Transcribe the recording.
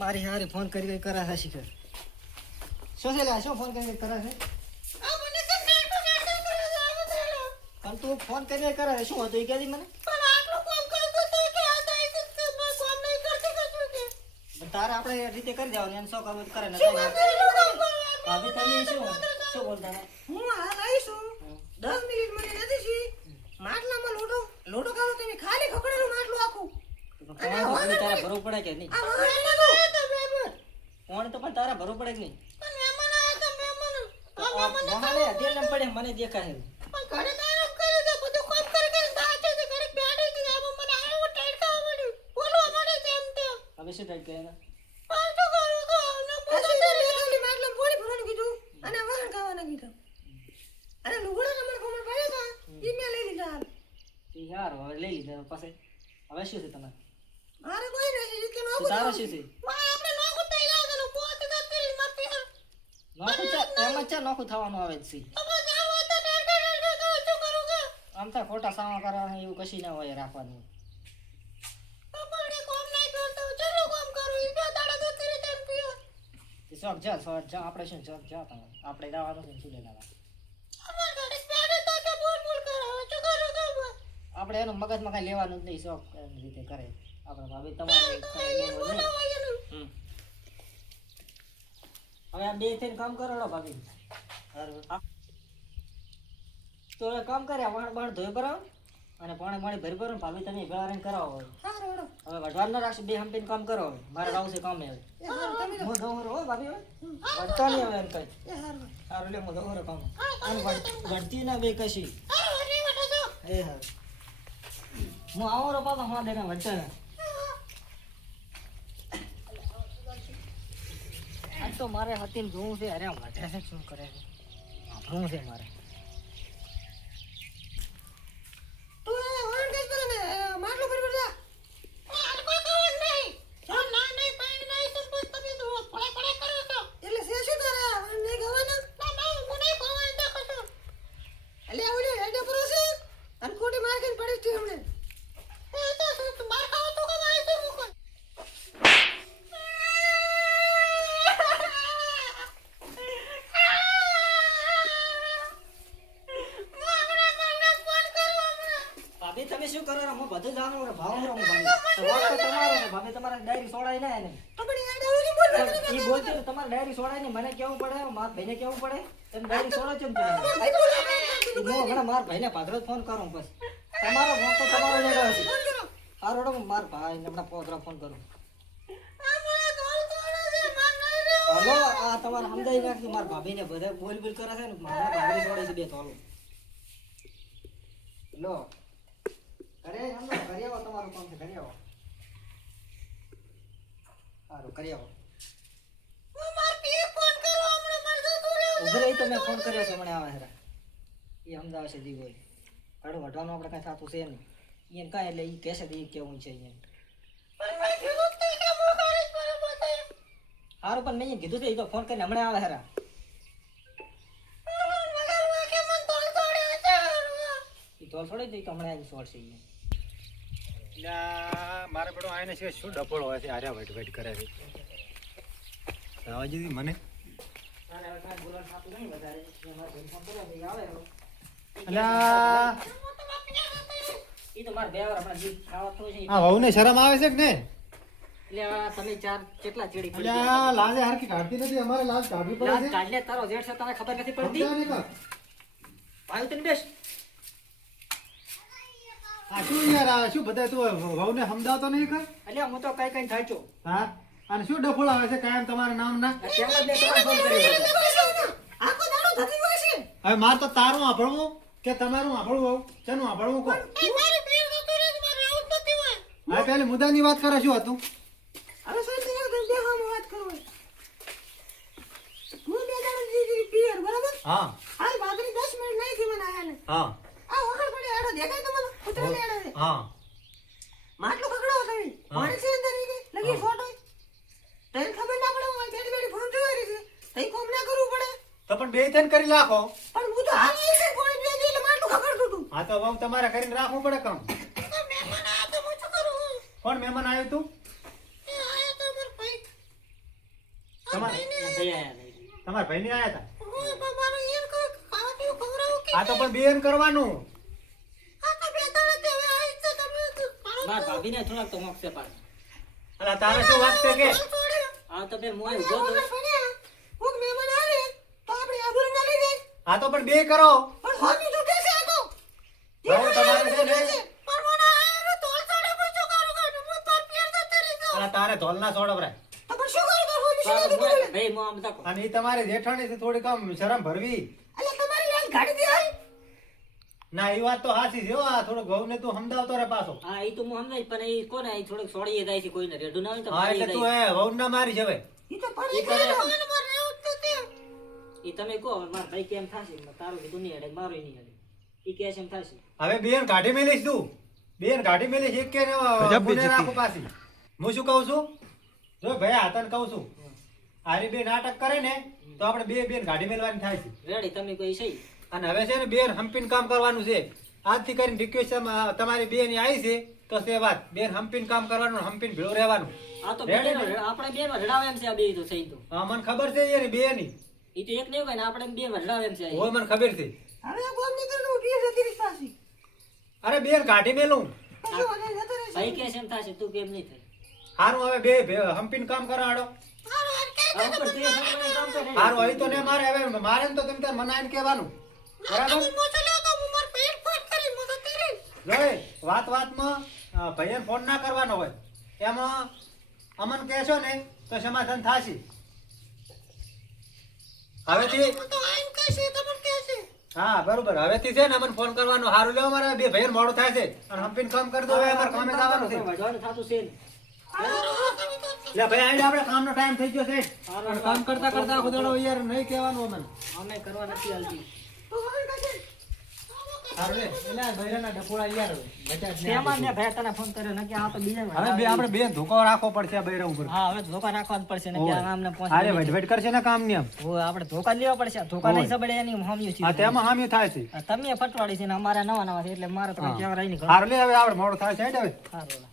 મારી હારી ફોન કરી કરે છે શિખર શું છે લે શું ફોન કરી કરે છે પણ તું ફોન કરીને કરે છે શું હતું એ કહેતી મને તારે આપણે રીતે કરી દેવાનું એને શું કરવું કરે ને ભાભી તમે શું બોલતા હતા હું હાલ આવીશું 10 મિનિટ મને નથી છી માટલામાં લોટો કરો તમે ખાલી ખકડેલું માટલું આખું તારા ભરવું પડે કે નહીં કોણ તો પણ તારા ભરવું પડે કે નહીં પડે મને દેખાય હવે શું ટાઈટ કર્યા યાર હવે લઈ લીધા પછી હવે શું છે તમારે તારા શું છે નોખું થવાનું આવે છે આમ તો ખોટા સામા કરવાના એવું કશી ના હોય રાખવાનું શોખ જા આપણે શું શોખ જા તમારે આપણે જવાનું છે શું લેવા આપણે એનું મગજમાં કઈ લેવાનું જ નહીં શોખ રીતે કરે આપણે ભાભી તમારે હવે આ બે થઈને કામ કરો ભાભી તો કામ કર્યા વાણ બાણ ધોઈ ભરાવ અને પાણી પાણી ભરી ભરો ભાભી તમે ભેળા કરાવો હવે વઢવાન ના રાખશો બે હંપીને કામ કરો મારે રાવ છે કામ હવે હું દોહરો હો ભાભી વઢતા નહીં હવે એમ કઈ સારું લે હું દોહરો કામ અને વઢતી ના બે કશી એ હા હું આવો રો પાપા હા દેના વઢતા આ તો મારે હતીને જોવું છે અરે વઢે છે શું કરે છે આપણું છે મારે તમે શું કરો હું બધું જાણું ભાવ હું ભાભી તમારે ડાયરી સોડાઈ ના એને એ બોલતી તમારે ડાયરી સોડાઈ ને મને કેવું પડે મારા ભાઈને કેવું પડે તમે ડાયરી સોડો છો ને હું હમણાં મારા ભાઈને પાદરો ફોન કરું બસ તમારો ફોન તો તમારો નહીં રહ્યો છે સારો મારા ભાઈ હમણાં પાદરો ફોન કરું હલો આ તમારે સમજાઈ નાખી મારા ભાભીને બધા બોલ કરે છે ને મારા ભાભી સોડે છે બે થોડું લો અરે હમણાં કરી આવો તમારું કામ છે કરી આવો સારું કરી આવો ઉભરે તો મેં ફોન કર્યો છે મને આવે હેરા એ અમદાવાદ છે દીવો કાઢો વઢવાનું આપણે કાંઈ થતું છે નહીં એને કાંઈ એટલે એ કહેશે એ કેવું છે સારું પણ મેં કીધું છે એ તો ફોન કરીને હમણાં આવે હેરા એ તોલ છોડી દઈ તો હમણાં આવી છોડશે મારે બેડો આને છે શું ડફોળ હોય છે આર્યા વેટ વેટ કરે છે આવાજ દીધી મને વહુને શરમ આવે છે કે ને તમે ચાર કેટલા ચેડી લાજે હરકી કાઢતી નથી અમારે લાજ કાઢવી પડે છે કાઢલે તારો જેઠ છે તને ખબર નથી પડતી ભાઈ તને બેસ આ શું યાર આ શું બધા તું વહુને સમજાવતો નહીં કર એટલે હું તો કઈ કઈ થાચો હા અને શું ડફોળ આવે છે કાયમ તમારા નામ ના હવે માર તો તારું આભળવું કે તમારું આભળવું ચેનું આભળવું કો હવે પેલી મુદ્દાની વાત કરે શું હતું અરે સાહેબ વાત કરો હું બે દાડા દીદી પિયર બરાબર હા હાલ બાદરી 10 મિનિટ નહીં થી મને આયા ને હા આ વખત પડે એડો દેખાય તો મને ઉતરે એડો છે હા માટલું ખકડો તમે પાણી છે અંદર ઈ લગી ફોટો તને ખબર ના પડે હું બેડી બેડી ફોન જોઈ રહી છે તઈ કોમ ના કરવું પડે તો પણ બે થઈને કરી નાખો પણ હું તો હાલ નહીં છે કોણ બે એટલે માટલું ખકડતું તું હા તો વહુ તમારે કરીને રાખવું પડે કામ મહેમાન આ તો હું શું કરું કોણ મહેમાન આવ્યું તું એ આયા તો માર ભાઈ તમારે ભાઈ આયા નહીં. તમારા ભાઈને આયા હતા ઓય બાબાનો યાર કોઈ ખાવા પીવું ખવડાવું કે આ તો પણ બેન કરવાનું આ તો બે દાડા તે હવે આઈ છે તમે મારા ભાભીને થોડાક તો મોક્ષે પાડ. અલા તારે શું વાત છે કે આ તો બે મોય ઉભો તો. કોક મહેમાન આવે તો આપણે આબરૂ ના લઈ જાય આ તો પણ બે કરો પણ હોની તો કેસે આ તો હવે તમારે છે ને પરવાના આયો તો તોડ કોઈ શું કરું કાઢું હું તો પેર તો તેરી જાવ અલા તારે ધોલના છોડવરાય તો પણ શું કરું તો હોની શું ભાઈ કરું ભાઈ મો આમ તાકો. અને ઈ તમારી જેઠાણી છે થોડીક આમ શરમ ભરવી અલે તમારી લાઈન ગાડી દે આઈ ના એ વાત તો હાચી છે હો આ થોડુંક વહુને તું સમજાવતો રે પાછો હા ઈ તો હું સમજાય પણ ઈ કોને ઈ થોડુંક છોડીએ જાય છે કોઈને રેડું ના હોય તો હા મારી એટલે તું જાય. એ વહુ ના મારી છે હવે ઈ તો પડી ગયો મને મારે એવું તો તે ઈ તમે કહો હવે મારા ભાઈ કેમ થાશે તારું કીધું નહીં હેડે મારું નહીં હેડે ઈ કે છે એમ થાશે. હવે બેન કાઢી મેલીશ તું બેન કાઢી મેલીશ એક કે ગુને રાખો પાછી હું શું કહું છું જો ભાઈ આ તને કહું છું આરી બે નાટક કરે ને તો આપણે બે બેન કાઢી મેલવાની થાય છે રેડી તમે કોઈ સહી. અને હવે છે ને બેન હંપીને કામ કરવાનું છે આજથી કરીને રિક્વેસ્ટ તમારી બેન આવી છે તો છે વાત બેન હંપીને કામ કરવાનું હંપીને ભેળું રહેવાનું આ તો રેડી બે ને? આપણે બે માં રડાવે એમ છે આ બે તો સહી તો. હા મને ખબર છે યાર બેની ઈ તો એક નહીં હોય ને આપણે બે માં રડાવે એમ છે આ. હોય મને ખબર છે હવે આ ગોમ નીકળનું ઉઠી જતી રહી પાછી અરે બેન કાઢી મેલું પછી ઓને જતો રહી ભાઈ કે છે એમ થાશે તું કેમ નહીં થાય. હારું હવે બે હંપીને કામ કરાડો હારો આ કે આ ઉપર તે સમય કામ કરે. હારું હવે તો ને મારે હવે મારે ને તો તમે તાર મનાઈને કહેવાનું બરાબર મોચો લ્યો તો હું માર પેટ ફોટ કરી મો તો તેરી જોઈ વાતમાં ભાઈને ફોન ના કરવાનો હોય એમાં અમન કહેશો ને તો સમાધાન થશે હવેથી હું તો આઈન કહેશે તમને કહેશે હા બરોબર હવેથી છે ને અમને ફોન કરવાનો હારું લેવો મારે બે ભાઈને મોડું થાય છે અને હંપીને કામ કરી દો હવે અમારે કામે જવાનું છે વઢવાનું થાતું છે ને. લે ભાઈ આજે આપણે કામનો ટાઈમ થઈ ગયો છે અને કામ કરતા કરતા ખુદડો યાર નહીં કહેવાનું અમને અમે કરવા નથી હાલતી. તો હવે કહેશે હારું લે એટલે ભાઈના ડકોળા યાર મજા જ નહીં તેમાં આવતી. મેં ભાઈ તને ફોન કર્યો નકે આ તો બીજા હવે બે આપણે બે ધોકો રાખવો પડશે આ બૈરા ઉપર હા હવે ધોકા નાખવા જ પડશે ને કે ઓય. આમને અરે વઢવઢ કરશે ને કામ ની આમ આપણે ધોકા લેવા પડશે ધોકા ઓય. નહીં સબડે એની હામ્યું છે. હા તેમાં હામી થાય છે તમે ફટવાડી છે ને અમારા નવા નવા છે એટલે મારે તો કઈ કહેવા રહી નહીં. હારું લે હવે આપણે મોડું થાય છે હેડ હવે સારું